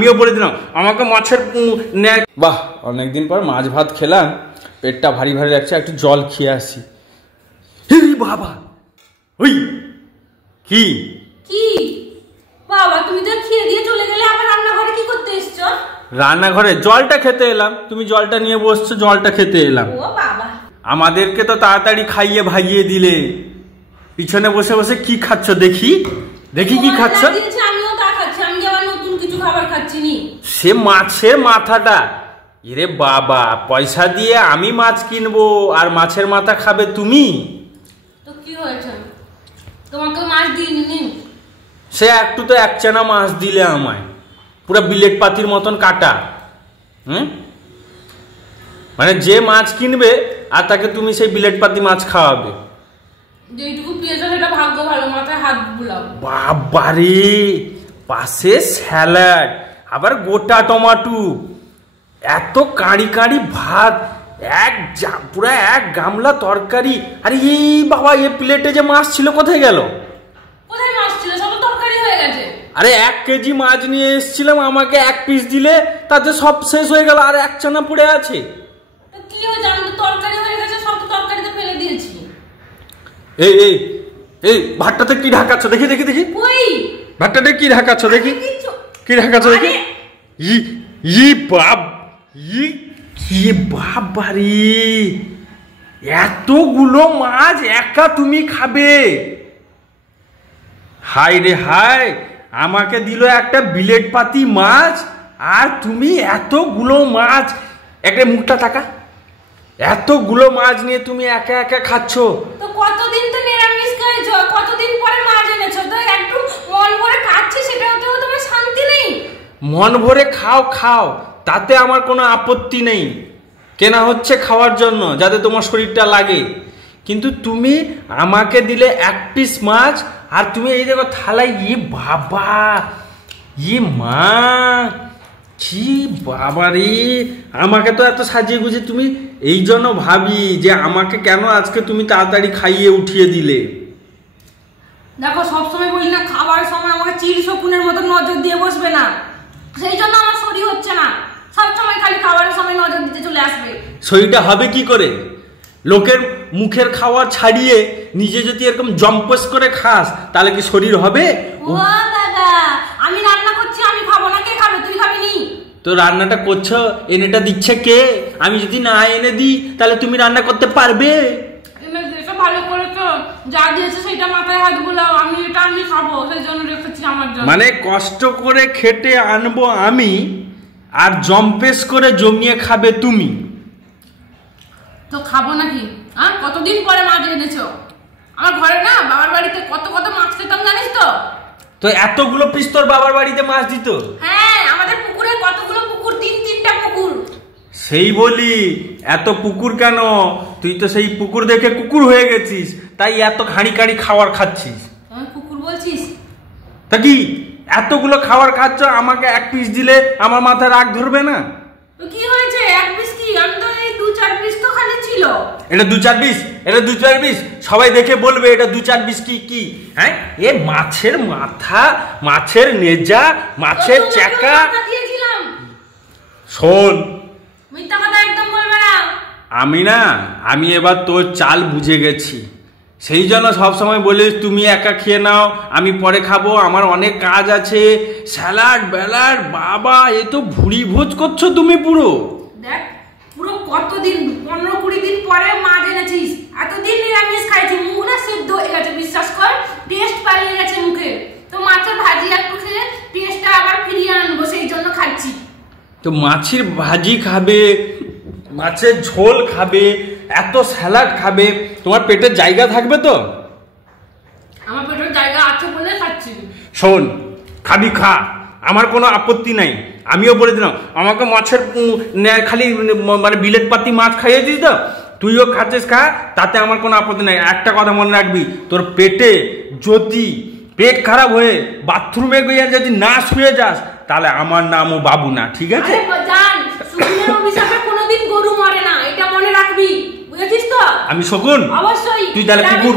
আমিও বলে দিলাম আমাকে মাছের নেয়। বাহ, অনেকদিন পর মাছ ভাত খেলাম, পেটটা ভারী ভারী লাগছে, একটু জল খেয়ে আসি। বাবা, ওই কি কি বাবা, তুমি তো খেয়ে দিয়ে চলে গেলে, আবার রান্নাঘরে কি করতে এসছো? রান্নাঘরে জলটা খেতে এলাম, তুমি জলটা নিয়ে বসছো, জলটা খেতে এলাম। ও বাবা, আমাদেরকে তো তাড়াতাড়ি খাইয়ে ভাইয়ে দিলে, পিছনে বসে বসে কি খাচ্ছ দেখি, দেখি কি খাচ্ছ? আমিও তা খাচ্ছি, আমি আবার নতুন কিছু খাবার খাচ্ছি নি। সে মাছের মাথাটা, এরে বাবা, পয়সা দিয়ে আমি মাছ কিনবো আর মাছের মাথা খাবে তুমি? তো কি হয়েছে, তোমাকে মাছ দিইনি? সে একটু তো একচানা মাছ দিলে আমায়, পুরো বিলেট পাতির মতন কাটা। মানে যে মাছ কিনবে আর তাকে তুমি সেই বিলেট পাতি মাছ খাওয়াবে। যেটুকু পেয়েছো সেটা ভাগ্য ভালো, মাথায় হাত বুলাও। বাবারে, পাশে স্যালাড, আবার গোটা টমাটো, এত কাঁড়ি কাঁড়ি ভাত, পুরো এক গামলা তরকারি। আরে এই বাবা, এ প্লেটে যে মাছ ছিল কোথায় গেল? কোথায় মাছ ছিল? সব তরকারি হয়ে গেছে। আরে 1 কেজি মাছ নিয়ে এসেছিলাম, আমাকে 1 পিস দিলে, তাতে সব শেষ হয়ে গেল, আর এক চানা পড়ে আছে। কি হয়েছে? আমি তো তরকারি হয়ে গেছে, সব তো তরকারিতে ফেলে দিয়েছি। এই এই এই ভাতটাতে কি ঢাকাচ্ছ দেখি, দেখি দেখি। ওই ভাতটাতে কি ঢাকাচ্ছ দেখি, কি ঢাকাচ্ছ দেখি। কি বাবারে, এতগুলো মাছ একা তুমি খাবে? হাই রে হাই, আমাকে দিল একটা বিলেট পাতি মাছ, আর তুমি এতগুলো মাছ, একটা মুখটা টাকা, এতগুলো মাছ নিয়ে তুমি একা একা খাচ্ছ। তো কতদিন তো নিরামিষ খাইছো, কতদিন পরে মাছ এনেছো, তো একটু মন ভরে খাচ্ছি, সেটাতেও তোমার শান্তি নেই? মন ভরে খাও খাও, তাতে আমার কোনো আপত্তি নেই, কেনা হচ্ছে খাওয়ার জন্য যাতে তোমার শরীরটা লাগে। কিন্তু তুমি আমাকে দিলে 1 পিস মাছ, আর তুমি এই দেখো থালায়, বাবা, মা, কি বাবারে, আমাকে তো এত সাজিয়ে গুছিয়ে তুমি, এই জন্য ভাবি যে আমাকে কেন আজকে তুমি তাড়াতাড়ি খাইয়ে উঠিয়ে দিলে। দেখো, সবসময় বলি না, খাবার সময় আমাকে চিল শকুনের মতো নজর দিয়ে বসবে না, সেই জন্য আমার শরীর হচ্ছে না। সবসময় খালি খাবারের সময় নজর দিতে চলে আসবে। শরীরটা হবে কি করে? লোকের মুখের খাওয়া ছাড়িয়ে নিজে যদি এরকম জম্পস করে খাস, তাহলে কি শরীর হবে? ও দাদা, আমি রান্না করছি, আমি খাবো না, কে খাবে? তুই খাবি নি? তো রান্নাটা করছো, এনেটা দিচ্ছে কে? আমি যদি না এনে দিই তাহলে তুমি রান্না করতে পারবে? ভালো করেছো, যা দিয়েছে সেটা মাথায় হাত বুলাও, আমি খাবো, সেই জন্য রেখেছি আমার জন্য। মানে কষ্ট করে খেটে আনবো আমি, আর জম্পেস করে জমিয়ে খাবে তুমি? তো খাবো নাকি? কতদিন পরে মাছ এনেছো? আমার ঘরে না, বাবার বাড়িতে কত কত মাছ খেতাম জানিস তো? তো এতগুলো পিস তোর বাবার বাড়িতে মাছ দিত? হ্যাঁ, আমাদের পুকুরে কতগুলো পুকুর, 3-3টা পুকুর। সেই বলি, এত পুকুর কেন? তুই তো সেই পুকুর দেখে কুকুর হয়ে গেছিস, তাই এত খাড়ি খাড়ি খাবার খাচ্ছিস। কুকুর বলছিস? তা কি, এতগুলো খাবার খাচ্ছ, আমাকে 1 পিস দিলে আমার মাথায় রাগ ধরবে না? তো কি হয়েছে, 1 পিস কি? আমি তো এই 2-4 পিস তো খালি ছিল। এটা 2-4 পিস, এটা 2-4 পিস, সবাই দেখে বলবে এটা 2-4 পিস কি কি? হ্যাঁ, এ মাছের মাথা, মাছের নেজা, মাছের চাকা। শোন, মিথ্যা কথা একদম বলবে না। আমি এবার তোর চাল বুঝে গেছি, সেই জন্য সবসময় বলিস তুমি একা খেয়ে নাও, আমি পরে খাবো, আমার অনেক কাজ আছে, স্যালাড ব্যালাড। বাবা, এ তো ভুড়ি ভোজ করছো তুমি পুরো। দেখ, পুরো কতদিন, 15-20 দিন পরে মাছ এনেছিস, এতদিন নিরামিষ খাইছি, মুখ না সিদ্ধ হয়ে গেছে, বিশ্বাস কর, টেস্ট পালিয়ে গেছে মুখে। তো মাছের ভাজি একটু খেয়ে টেস্টটা আবার ফিরিয়ে আনবো, সেই জন্য খাচ্ছি। তো মাছের ভাজি খাবে, মাছের ঝোল খাবে, এত স্যালাড খাবে, তোমার পেটের জায়গা থাকবে তো? আমার পেটের জায়গা আছে বলে খাচ্ছি। শোন, খাবি খা, আমার কোনো আপত্তি নাই, আমিও বলে দিলাম আমাকে মাছের খালি মানে বিলেট পাতি মাছ খাইয়ে দিস তো, তুইও খাচ্ছিস খা, তাতে আমার কোনো আপত্তি নাই। একটা কথা মনে রাখবি, তোর পেটে যদি পেট খারাপ হয়ে বাথরুমে গিয়ে যদি না শুয়ে যাস, তাহলে আমার নামও বাবু না, ঠিক আছে? কোনোদিন গরু মরে না, এটা মনে রাখবি, বুঝেছিস তো? আমি শকুন? অবশ্যই। তুই তাহলে কুকুর?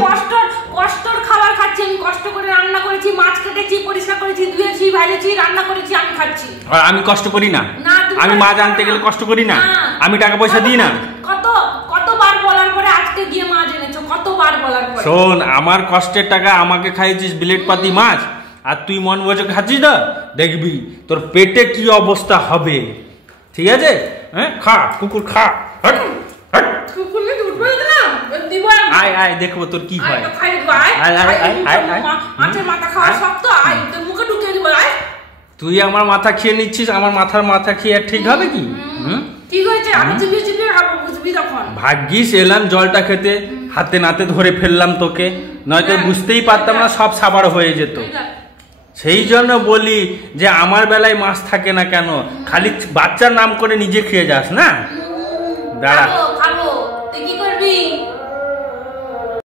কষ্টর খাবার খাচ্ছি, আমি কষ্ট করে রান্না করেছি, মাছ কেটেছি, পরিষ্কার করেছি, ধুয়েছি, ভাজেছি, রান্না করেছি, আমি খাচ্ছি। আর আমি কষ্ট করি না? আমি মাছ আনতে গেলে কষ্ট করি না? আমি টাকা পয়সা দিই না? কতবার বলার পরে আজকে গিয়ে মাছ এনেছো, কতবার বলার পরে। শোন, আমার কষ্টের টাকা আমাকে খাইছিস বিলেট পাতি মাছ, আর তুই মন বসে খাচ্ছিস না, দেখবি তোর পেটে কি অবস্থা হবে। ঠিক আছে? হ্যাঁ, খা কুকুর খা। আয় আয়, দেখবো তোর কি হয়। তুই আমার মাথা খেয়ে নিচ্ছিস, আমার মাথা খেয়ে ঠিক হবে কি? ভাগ্যিস এলাম জলটা খেতে, হাতে নাতে ধরে ফেললাম তোকে, নয়তো বুঝতেই পারতাম না, সব সাবার হয়ে যেত। সেই জন্য বলি যে আমার বেলায় মাছ থাকে না কেন, খালি বাচ্চার নাম করে নিজে খেয়ে যাস না। দাঁড়া, তুই কি করবি?